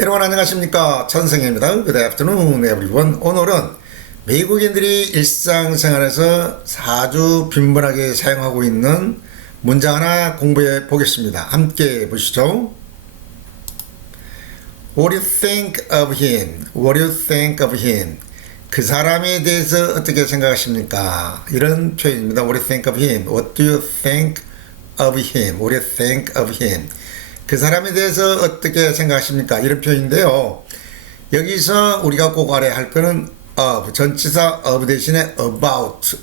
여러분 안녕하십니까, 천성입니다. Good afternoon everyone. 오늘은 미국인들이 일상생활에서 아주 빈번하게 사용하고 있는 문장 하나 공부해 보겠습니다. 함께 보시죠. What do you think of him? What do you think of him? 그 사람에 대해서 어떻게 생각하십니까? 이런 표현입니다. What do you think of him? What do you think of him? What do you think of him? 그 사람에 대해서 어떻게 생각하십니까? 이런 표현인데요. 여기서 우리가 꼭 알아야 할 거는 of, 전치사 of 대신에 about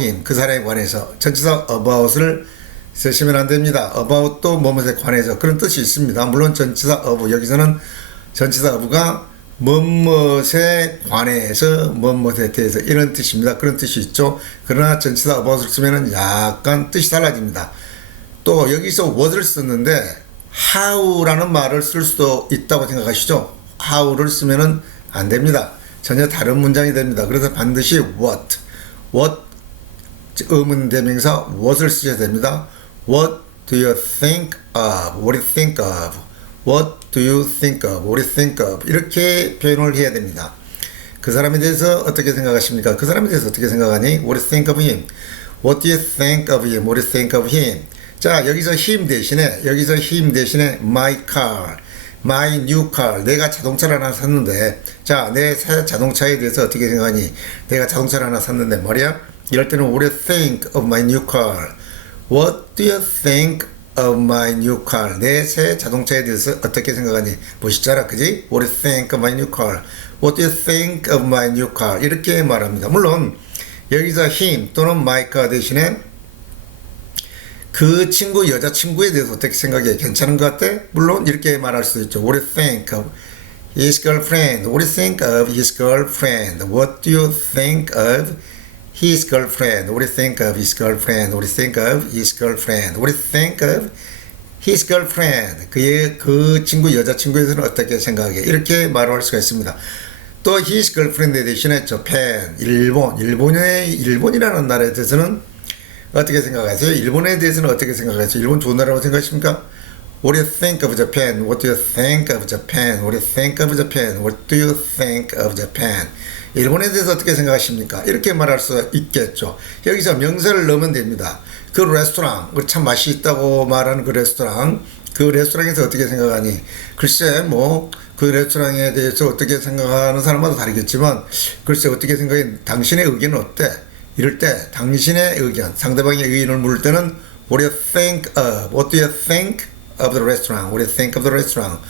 him, 그 사람에 관해서 전치사 about을 쓰시면 안 됩니다. about도 뭐뭐에 관해서 그런 뜻이 있습니다. 물론 전치사 of, 여기서는 전치사 of가 뭐뭐에 관해서 뭐뭐에 대해서 이런 뜻입니다. 그런 뜻이 있죠. 그러나 전치사 about을 쓰면 약간 뜻이 달라집니다. 또 여기서 what을 썼는데 how라는 말을 쓸 수도 있다고 생각하시죠? how를 쓰면은 안 됩니다. 전혀 다른 문장이 됩니다. 그래서 반드시 what 의문 대명사 what을 쓰셔야 됩니다. What do you think of? What do you think of? What do you think of? What do you think of? 이렇게 표현을 해야 됩니다. 그 사람에 대해서 어떻게 생각하십니까? 그 사람에 대해서 어떻게 생각하니? What do you think of him? What do you think of him? What do you think of him? 자, 여기서 him 대신에 my car, my new car, 내가 자동차를 하나 샀는데, 자, 내 새 자동차에 대해서 어떻게 생각하니? 내가 자동차를 하나 샀는데 말이야. 이럴 때는 what do you think of my new car? What do you think of my new car? 내 새 자동차에 대해서 어떻게 생각하니? 멋있잖아, 그지? What do you think of my new car? What do you think of my new car? 이렇게 말합니다. 물론 여기서 him 또는 my car 대신에 그 친구, 여자친구에 대해서 어떻게 생각해? 괜찮은 것 같아? 물론 이렇게 말할 수도 있죠. What do you think of his girlfriend? What do you think of his girlfriend? What do you think of his girlfriend? What do you think of his girlfriend? What do you think of his girlfriend? What do you think of his girlfriend? 그 친구, 여자친구에 대해서는 어떻게 생각해? 이렇게 말할 수가 있습니다. 또 his girlfriend 대신에 Japan, 일본이라는 나라에 대해서는 어떻게 생각하세요? 일본에 대해서는 어떻게 생각하세요? 일본 좋은 나라라고 생각하십니까? What do you think of Japan? What do you think of Japan? What do you think of Japan? What do you think of Japan? 일본에 대해서 어떻게 생각하십니까? 이렇게 말할 수 있겠죠. 여기서 명사를 넣으면 됩니다. 그 레스토랑, 참 맛이 있다고 말하는 그 레스토랑에서 어떻게 생각하니? 글쎄, 그 레스토랑에 대해서 어떻게 생각하는 사람마다 다르겠지만, 글쎄, 어떻게 생각해? 당신의 의견은 어때? 이럴 때 당신의 의견, 상대방의 의견을 물을 때는 What do you think of? What do you think of the restaurant? What do you think of the restaurant?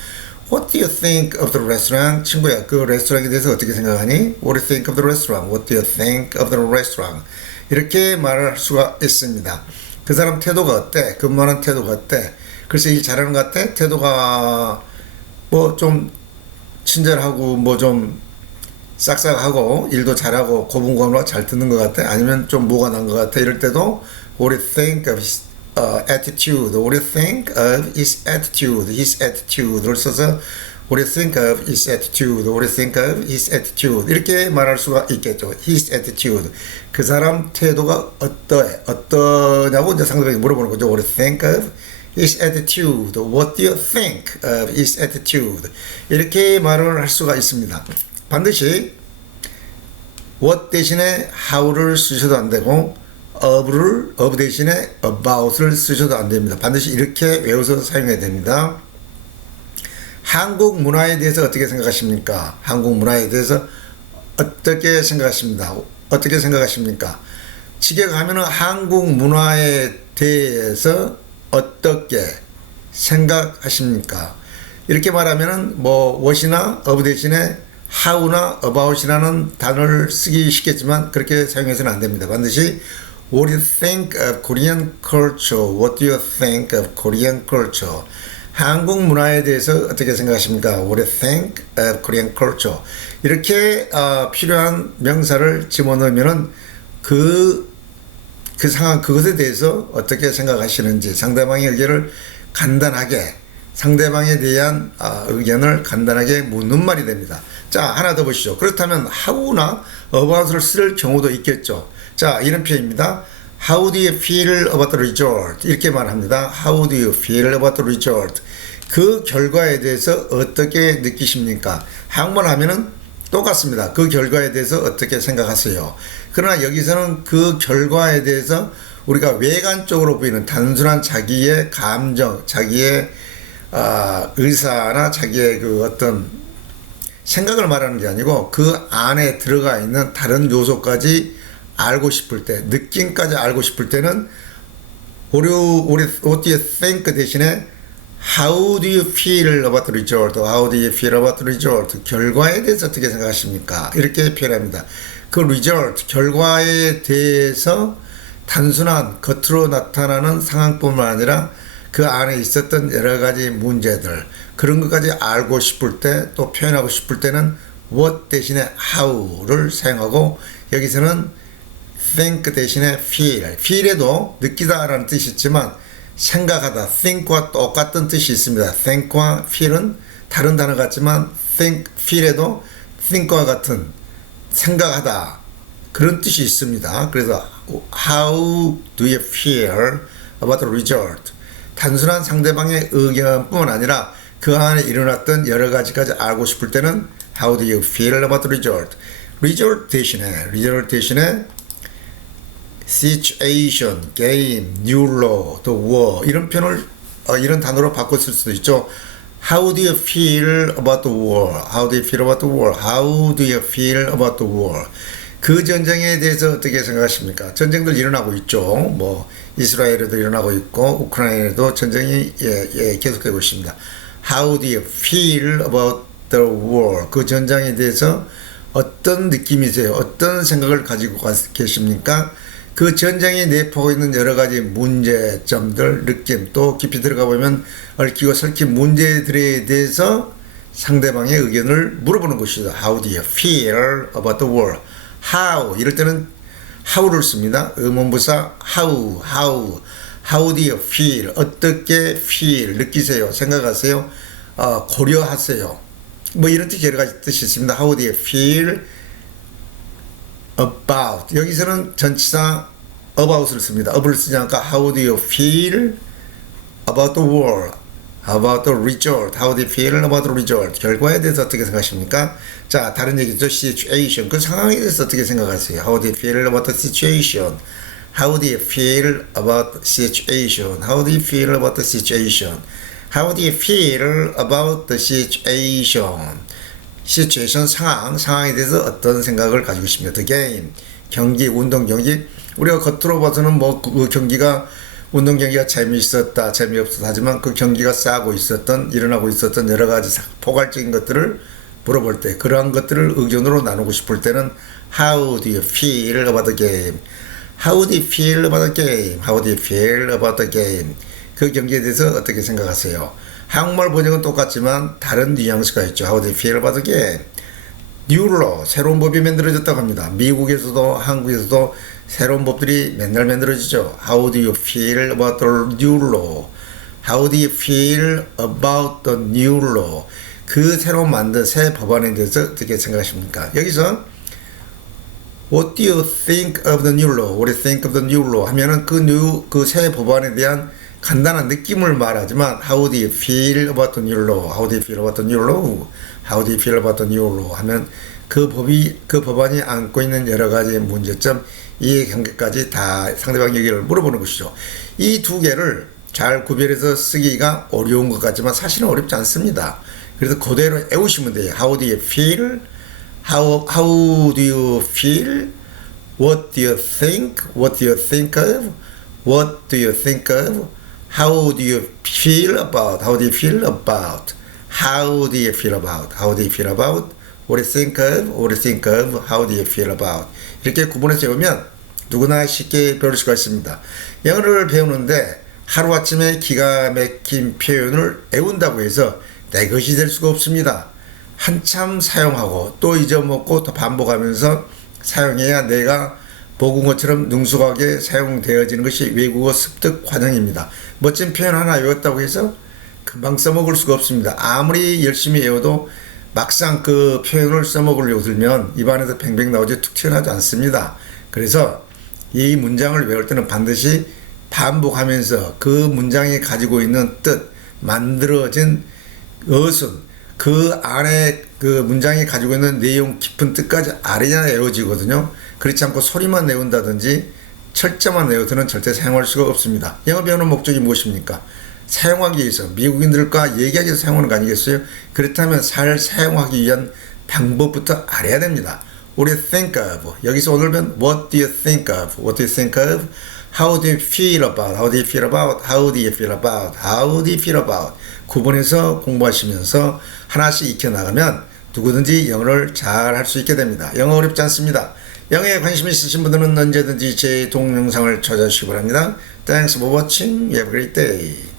What do you think of the restaurant? 친구야, 그 레스토랑에 대해서 어떻게 생각하니? What do you think of the restaurant? What do you think of the restaurant? 이렇게 말을 할 수가 있습니다. 그 사람 태도가 어때? 근무하는 태도가 어때? 글쎄 일 잘하는 것 같아? 태도가 좀 친절하고 좀 싹싹하고 일도 잘하고 고분고분하고 잘 듣는 것 같아? 아니면 좀 뭐가 난 것 같아? 이럴 때도 What do you think of his attitude? What do you think of his attitude? His attitude를 써서 What do you think of his attitude? What do you think of his attitude? 이렇게 말할 수가 있겠죠. His attitude. 그 사람 태도가 어떠냐고 이제 상대방이 물어보는 거죠. What do you think of his attitude? What do you think of his attitude? 이렇게 말을 할 수가 있습니다. 반드시 what 대신에 how를 쓰셔도 안 되고 of 대신에 about을 쓰셔도 안 됩니다. 반드시 이렇게 외워서 사용해야 됩니다. 한국 문화에 대해서 어떻게 생각하십니까? 한국 문화에 대해서 어떻게 생각하십니까? 집에 가면은 한국 문화에 대해서 어떻게 생각하십니까? 이렇게 말하면은 what이나 of 대신에 how나 about이라는 단어를 쓰기 쉽겠지만 그렇게 사용해서는 안 됩니다. 반드시 What do you think of Korean culture? What do you think of Korean culture? 한국 문화에 대해서 어떻게 생각하십니까? What do you think of Korean culture? 이렇게 필요한 명사를 집어넣으면은 그 상황, 그것에 대해서 어떻게 생각하시는지 상대방의 의견을 간단하게, 상대방에 대한 의견을 간단하게 묻는 말이 됩니다. 자, 하나 더 보시죠. 그렇다면 how나 about을 쓸 경우도 있겠죠. 자, 이런 표현입니다. How do you feel about the result? 이렇게 말합니다. How do you feel about the result? 그 결과에 대해서 어떻게 느끼십니까? 한국말 하면은 똑같습니다. 그 결과에 대해서 어떻게 생각하세요? 그러나 여기서는 그 결과에 대해서 우리가 외관적으로 보이는 단순한 자기의 감정, 자기의 의사나 자기의 그 어떤 생각을 말하는 게 아니고 그 안에 들어가 있는 다른 요소까지 알고 싶을 때, 느낌까지 알고 싶을 때는 what do you think 대신에 how do you feel about the result? How do you feel about the result? 결과에 대해서 어떻게 생각하십니까? 이렇게 표현합니다. 그 result, 결과에 대해서 단순한 겉으로 나타나는 상황뿐만 아니라 그 안에 있었던 여러 가지 문제들, 그런 것까지 알고 싶을 때, 또 표현하고 싶을 때는 what 대신에 how를 사용하고, 여기서는 think 대신에 feel에도 느끼다라는 뜻이 있지만 생각하다, think과 똑같은 뜻이 있습니다. think과 feel은 다른 단어 같지만 feel에도 think과 같은 생각하다 그런 뜻이 있습니다. 그래서 how do you feel about the result? 단순한 상대방의 의견뿐만 아니라 그 안에 일어났던 여러 가지까지 알고 싶을 때는 how do you feel about the result? result 대신에 situation, game, neuro, the war 이런 표현을 이런 단어로 바꿔 쓸 수도 있죠. How do you feel about the war? How do you feel about the war? How do you feel about the war? 그 전쟁에 대해서 어떻게 생각하십니까? 전쟁들 일어나고 있죠. 뭐 이스라엘에도 일어나고 있고 우크라이나에도 전쟁이 계속되고 있습니다. How do you feel about the war? 그 전쟁에 대해서 어떤 느낌이세요? 어떤 생각을 가지고 계십니까? 그 전쟁이 내포하고 있는 여러 가지 문제점들, 느낌, 또 깊이 들어가 보면 얽히고 설킨 문제들에 대해서 상대방의 의견을 물어보는 것이죠. How do you feel about the war? How, 이럴 때는 how를 씁니다. 의문부사 how do you feel? 어떻게 feel? 느끼세요? 생각하세요? 고려하세요? 뭐 이런 뜻 여러 가지 뜻이 있습니다. How do you feel about? 여기서는 전치사 about을 씁니다. about을 쓰지 않고 how do you feel about the war? about the result? How do you feel about the result? 결과에 대해서 어떻게 생각하십니까? 자, 다른 얘기죠. situation. 그 상황에 대해서 어떻게 생각하세요? How do you feel about the situation? How do you feel about the situation? How do you feel about the situation? How do you feel about the situation? situation 상황에 대해서 어떤 생각을 가지고 있습니까? The game, 경기, 운동 경기. 우리가 겉으로 봐서는 뭐 그 경기가 운동 경기가 재미있었다, 재미없었다 하지만 그 경기가 싸고 있었던, 일어나고 있었던 여러 가지 포괄적인 것들을 물어볼 때, 그러한 것들을 의견으로 나누고 싶을 때는 How do you feel about the game? How do you feel about the game? How do you feel about the game? 그 경기에 대해서 어떻게 생각하세요? 한국말 번역은 똑같지만 다른 뉘앙스가 있죠. How do you feel about the game? 뉴로 새로운 법이 만들어졌다고 합니다. 미국에서도 한국에서도 새로운 법들이 맨날 만들어지죠. How do you feel about the new law? How do you feel about the new law? 그 새로 만든 새 법안에 대해서 어떻게 생각하십니까? 여기서 What do you think of the new law? What do you think of the new law? 하면은 그 새 법안에 대한 간단한 느낌을 말하지만 How do you feel about the new law? How do you feel about the new law? How do you feel about the new law? 하면 그 법안이 안고 있는 여러 가지 문제점, 이해관계까지 다 상대방 얘기를 물어보는 것이죠. 이 두 개를 잘 구별해서 쓰기가 어려운 것 같지만 사실은 어렵지 않습니다. 그래서 그대로 외우시면 돼요. How do you feel? How do you feel? What do you think? What do you think of? What do you think of? How do you feel about? How do you feel about? How do you feel about? How do you feel about? What do you think of? What do you think of? How do you feel about? 이렇게 구분해서 외우면 누구나 쉽게 배울 수가 있습니다. 영어를 배우는데 하루아침에 기가 막힌 표현을 외운다고 해서 내 것이 될 수가 없습니다. 한참 사용하고 또 잊어먹고 또 반복하면서 사용해야 내가 복은 것처럼 능숙하게 사용되어지는 것이 외국어 습득 과정입니다. 멋진 표현 하나 외웠다고 해서 금방 써먹을 수가 없습니다. 아무리 열심히 외워도 막상 그 표현을 써먹으려고 들면 입안에서 뱅뱅 나오지 툭 튀어나오지 않습니다. 그래서 이 문장을 외울 때는 반드시 반복하면서 그 문장이 가지고 있는 뜻, 만들어진 어순, 그 안에 그 문장이 가지고 있는 내용 깊은 뜻까지 알아야 외워지거든요. 그렇지 않고 소리만 외운다든지 철자만 외워서는 절대 사용할 수가 없습니다. 영어 배우는 목적이 무엇입니까? 사용하기 위해서, 미국인들과 얘기하기 위해서 사용하는 거 아니겠어요? 그렇다면 잘 사용하기 위한 방법부터 알아야 됩니다. 우리 think of, 여기서 오늘 배운 what do you think of, what do you think of, how do you feel about, how do you feel about, how do you feel about, how do you feel about 구분해서 공부하시면서 하나씩 익혀나가면 누구든지 영어를 잘 할 수 있게 됩니다. 영어 어렵지 않습니다. 영어에 관심 있으신 분들은 언제든지 제 동영상을 찾아주시기 바랍니다. Thanks for watching. You have a great day.